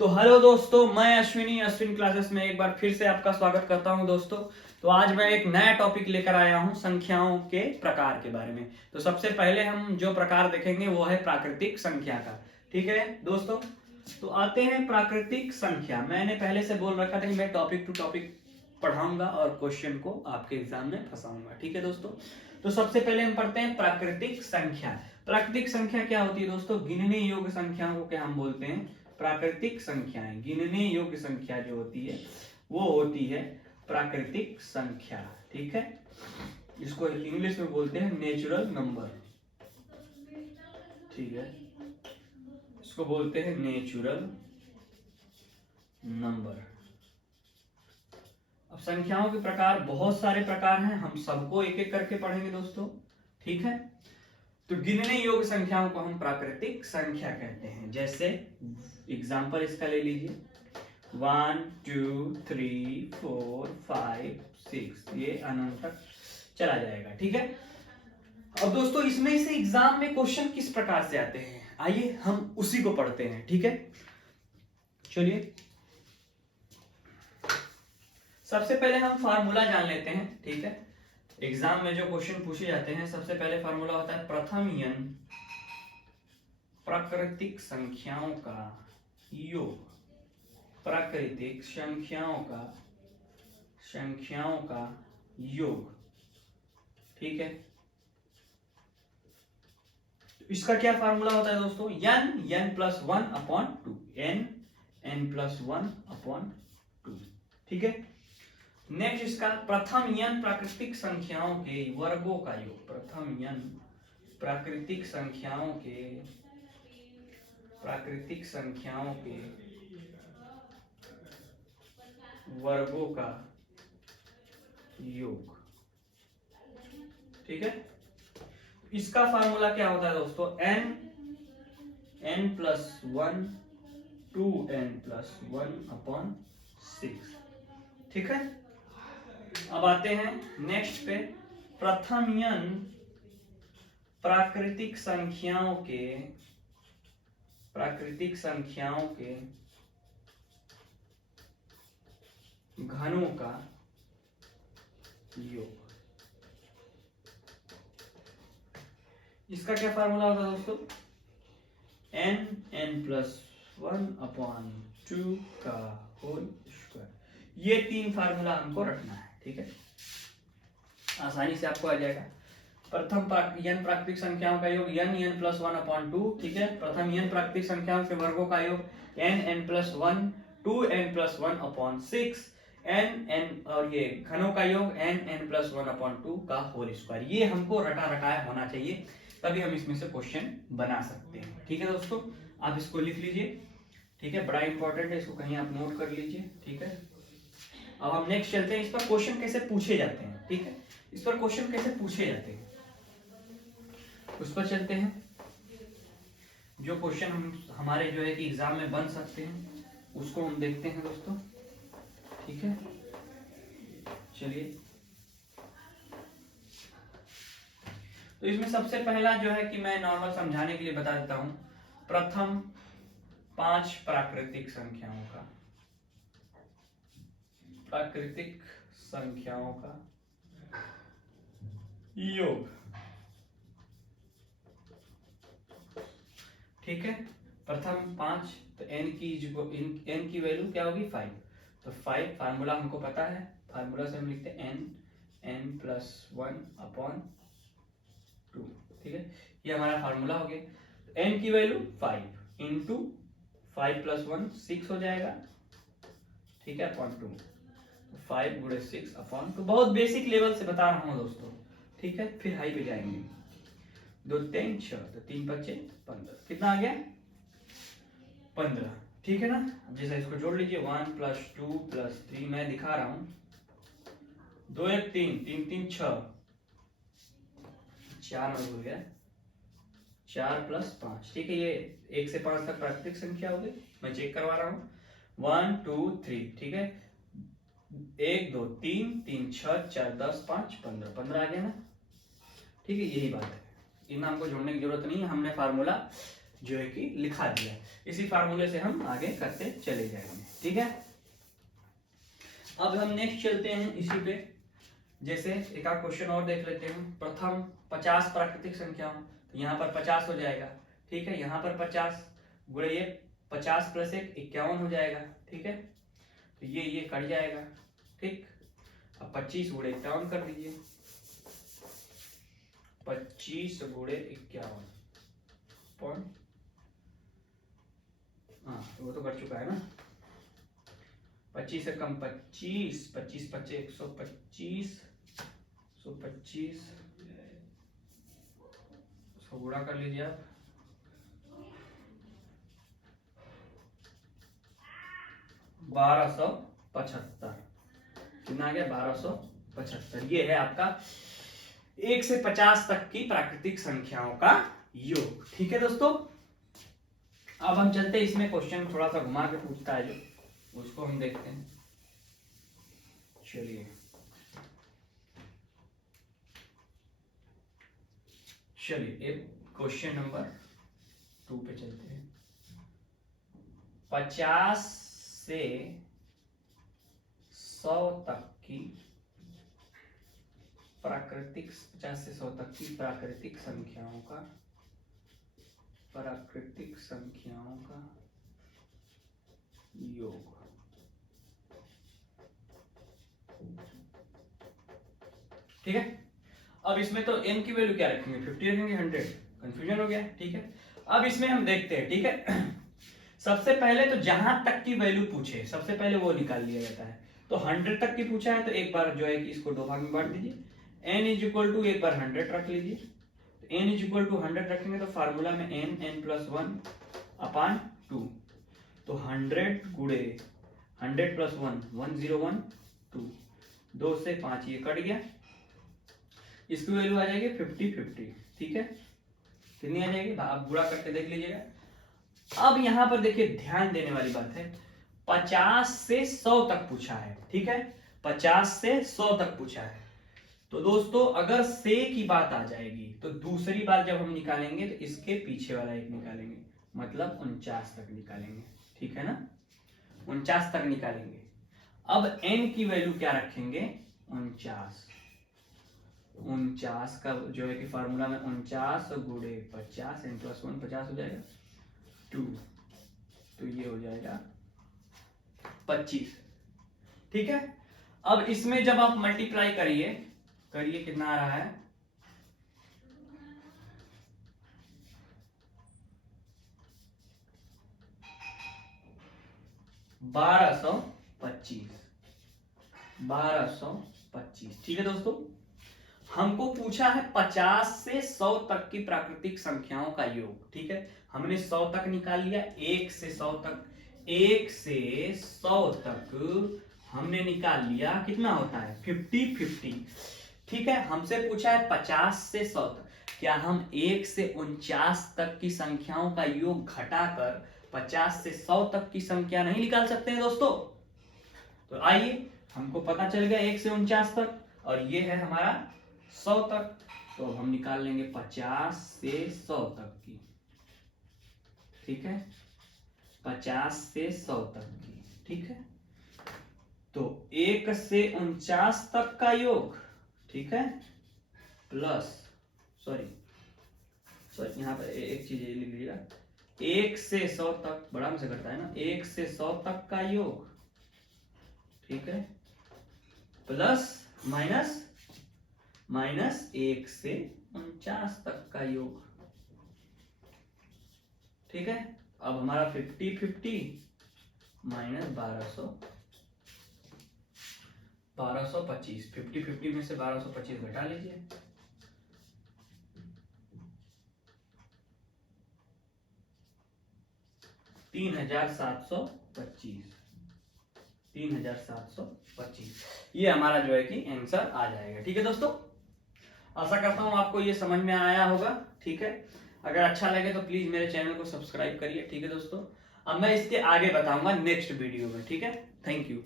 तो हेलो दोस्तों, मैं अश्विन क्लासेस में एक बार फिर से आपका स्वागत करता हूं दोस्तों। तो आज मैं एक नया टॉपिक लेकर आया हूं संख्याओं के प्रकार के बारे में। तो सबसे पहले हम जो प्रकार देखेंगे वो है प्राकृतिक संख्या का। ठीक है दोस्तों, तो आते हैं प्राकृतिक संख्या। मैंने पहले से बोल रखा था कि मैं टॉपिक टू टॉपिक पढ़ाऊंगा और क्वेश्चन को आपके एग्जाम में फंसाऊंगा। ठीक है दोस्तों, तो सबसे पहले हम पढ़ते हैं प्राकृतिक संख्या। प्राकृतिक संख्या क्या होती है दोस्तों? गिनने योग्य संख्याओं को क्या हम बोलते हैं? प्राकृतिक संख्याएं। गिनने योग्य संख्या जो होती है वो होती है प्राकृतिक संख्या। ठीक है, इसको इंग्लिश में बोलते हैं नेचुरल नंबर। ठीक है, इसको बोलते हैं नेचुरल नंबर। अब संख्याओं के प्रकार बहुत सारे प्रकार हैं, हम सबको एक एक करके पढ़ेंगे दोस्तों। ठीक है, तो गिनने योग्य संख्याओं को हम प्राकृतिक संख्या कहते हैं। जैसे एग्जाम्पल इसका ले लीजिए, 1 2 3 4 5 6, ये अनंत तक चला जाएगा। ठीक है, अब दोस्तों इसमें से एग्जाम में क्वेश्चन किस प्रकार से आते हैं, आइए हम उसी को पढ़ते हैं। ठीक है, चलिए सबसे पहले हम फार्मूला जान लेते हैं। ठीक है, एग्जाम में जो क्वेश्चन पूछे जाते हैं सबसे पहले फार्मूला होता है प्रथम n प्राकृतिक संख्याओं का योग। प्राकृतिक संख्याओं का योग। ठीक है, तो इसका क्या फार्मूला होता है दोस्तों? n plus 1 upon 2, n plus 1 upon 2। ठीक है, नेक्स्ट इसका प्रथम n प्राकृतिक संख्याओं के वर्गों का योग। प्रथम n प्राकृतिक संख्याओं के वर्गों का योग। ठीक है, इसका फार्मूला क्या होता है दोस्तों? n plus 1 2n plus 1 upon 6। ठीक है, अब आते हैं नेक्स्ट पे, प्रथम n प्राकृतिक संख्याओं के घनों का योग। इसका क्या फार्मूला होता है दोस्तों? n प्लस 1 अपॉन 2 का होल स्क्वायर। ये तीन फार्मूला हमको रखना है। ठीक है, आसानी से आपको आ जाएगा। प्रथम n प्राकृतिक संख्याओं का योग n प्लस 1 अपॉन 2। ठीक है, प्रथम n प्राकृतिक संख्याओं के वर्गों का योग n plus 1 2n plus 1 upon 6, n और ये घनों का योग n प्लस 1 अपॉन 2 का होल स्क्वायर। ये हमको रटा रटाया होना चाहिए, तभी हम इसमें से क्वेश्चन बना सकते हैं। ठीक है दोस्तों, आप इसको लिख लीजिए। ठीक है, बड़ा इंपॉर्टेंट है, इसको कहीं आप नोट कर लीजिए। ठीक है, अब हम नेक्स्ट चलते हैं, इस पर क्वेश्चन कैसे पूछे जाते हैं। ठीक है, इस पर क्वेश्चन कैसे पूछे जाते हैं उस पर चलते हैं। जो क्वेश्चन हमारे जो है कि एग्जाम में बन सकते हैं उसको हम देखते हैं दोस्तों। ठीक है, चलिए, तो इसमें सबसे पहला जो है कि मैं नॉर्मल समझाने के लिए बता देता हूं, प्रथम 5 प्राकृतिक संख्याओं का योग। ठीक है, प्रथम 5, तो n की वैल्यू क्या होगी? 5। तो 5 फार्मूला हमको पता है, फार्मूला से हम लिखते हैं n प्लस 1 अपॉन 2। ठीक है, ये हमारा फार्मूला हो गया। n की वैल्यू 5 इंटू 5 प्लस 1 6 हो जाएगा। ठीक है, अपॉन 2, 5 गुणे 6 अपॉन 2। बहुत बेसिक लेवल से बता रहा हूं दोस्तों। ठीक है, फिर हाई पे जाएंगे। 2 3 6, तो 3 5 15, कितना आ गया? 15। ठीक है ना, जैसे इसको जोड़ लीजिए, 1 प्लस 2 प्लस 3, मैं दिखा रहा हूं, 2 1 3 3 3 6, 4 में भूल गया, 4 प्लस 5। ठीक है, ये 1 से 5 तक प्राकृतिक संख्या हो गई। मैं चेक करवा रहा हूं, 1 2 3। ठीक है, 1 2 3 3 6 4 10 5 15, 15 आ गया ना। ठीक है, यही बात है, इनमें हमको जोड़ने की जरूरत नहीं है, हमने फार्मूला जो है कि लिखा दिया। इसी फार्मूले से हम आगे करते चले जाएंगे, ठीक है। अब हम नेक्स्ट चलते हैं इसी पे, जैसे एक आध क्वेश्चन और देख लेते हैं। प्रथम 50 प्राकृतिक संख्याओं, तो यहाँ पर 50 हो जाएगा, ठीक है। यहाँ पर 50 गुणे ये 50 प्लस 1 51 हो जाएगा, ठीक है। तो ये कट जाएगा, ठीक। अब 25 गुणे 51 कर दीजिए, 25 गुणे 51 पॉइंट, हाँ वो तो कर चुका है ना। 25 से कम 25, 25 25 125, 125 उसको गुणा कर लीजिए आप, 1275। कितना आ गया? 1275। ये है आपका 1 से 50 तक की प्राकृतिक संख्याओं का योग, ठीक है दोस्तों। अब हम चलते इसमें क्वेश्चन थोड़ा सा घुमा के पूछता है जो, उसको हम देखते हैं। चलिए एक क्वेश्चन नंबर 2 पे चलते हैं। 50 से 100 तक की प्राकृतिक, 50 से 100 तक की प्राकृतिक संख्याओं का योग, ठीक है। अब इसमें तो n की वैल्यू क्या रखेंगे? 50 रखेंगे, 100, कंफ्यूजन हो गया, ठीक है। अब इसमें हम देखते हैं, ठीक है। सबसे पहले तो जहां तक की वैल्यू पूछे सबसे पहले वो निकाल लिया जाता है। तो 100 तक की पूछा है तो एक बार जो है कि इसको 2 भाग में बांट दीजिए। n इज इक्वल टू एक बार 100 रख लीजिए, तो n इज इक्वल टू 100 रखेंगे तो फार्मूला में n प्लस 1 अपान 2, तो 100 गुणे 100 प्लस 1 101 2, 2 से 5 ये कट गया, इसकी वैल्यू आ जाएगी 50 50, ठीक है। कितनी आ जाएगी? आप गुणा करके देख लीजिएगा। अब यहां पर देखिए ध्यान देने वाली बात है, 50 से 100 तक पूछा है, ठीक है। 50 से 100 तक पूछा है, तो दोस्तों अगर से की बात आ जाएगी तो दूसरी बार जब हम निकालेंगे तो इसके पीछे वाला एक निकालेंगे, मतलब 49 तक निकालेंगे, ठीक है ना। 49 तक निकालेंगे। अब n की वैल्यू क्या रखेंगे? 49। 49 का जो है कि फार्मूला में 49 गुणे 50, n प्लस 1 50 हो जाएगा 2, तो ये हो जाएगा 25, ठीक है। अब इसमें जब आप मल्टीप्लाई करिए कितना आ रहा है? 1225, 1225, ठीक है दोस्तों। हमको पूछा है 50 से 100 तक की प्राकृतिक संख्याओं का योग, ठीक है। हमने 100 तक निकाल लिया, 1 से 100 तक, 1 से 100 तक हमने निकाल लिया। कितना होता है? 50 50, ठीक है। हमसे पूछा है 50 से 100 तक, क्या हम 1 से 49 तक की संख्याओं का योग घटाकर 50 से 100 तक की संख्या नहीं निकाल सकते हैं दोस्तों? तो आइए, हमको पता चल गया 1 से 49 तक, और ये है हमारा 100 तक, तो अब हम निकाल लेंगे 50 से 100 तक की, ठीक है। 50 से 100 तक की, ठीक है। तो 1 से 49 तक का योग, ठीक है, प्लस सॉरी यहाँ पर एक चीज ये लिख लीजिएगा, 1 से 100 तक बड़ा में से घटता है ना, 1 से 100 तक का योग, ठीक है, प्लस माइनस 1 से 49 तक का योग, ठीक है। अब हमारा 50 50 माइनस 1225, 50 50 में से 1225 घटा लीजिए, 3725, 3725, ये हमारा जो है कि आंसर आ जाएगा, ठीक है दोस्तों। आशा करता हूं आपको ये समझ में आया होगा, ठीक है। अगर अच्छा लगे तो प्लीज मेरे चैनल को सब्सक्राइब करिए, ठीक है दोस्तों। अब मैं इसके आगे बताऊंगा नेक्स्ट वीडियो में, ठीक है। Thank you.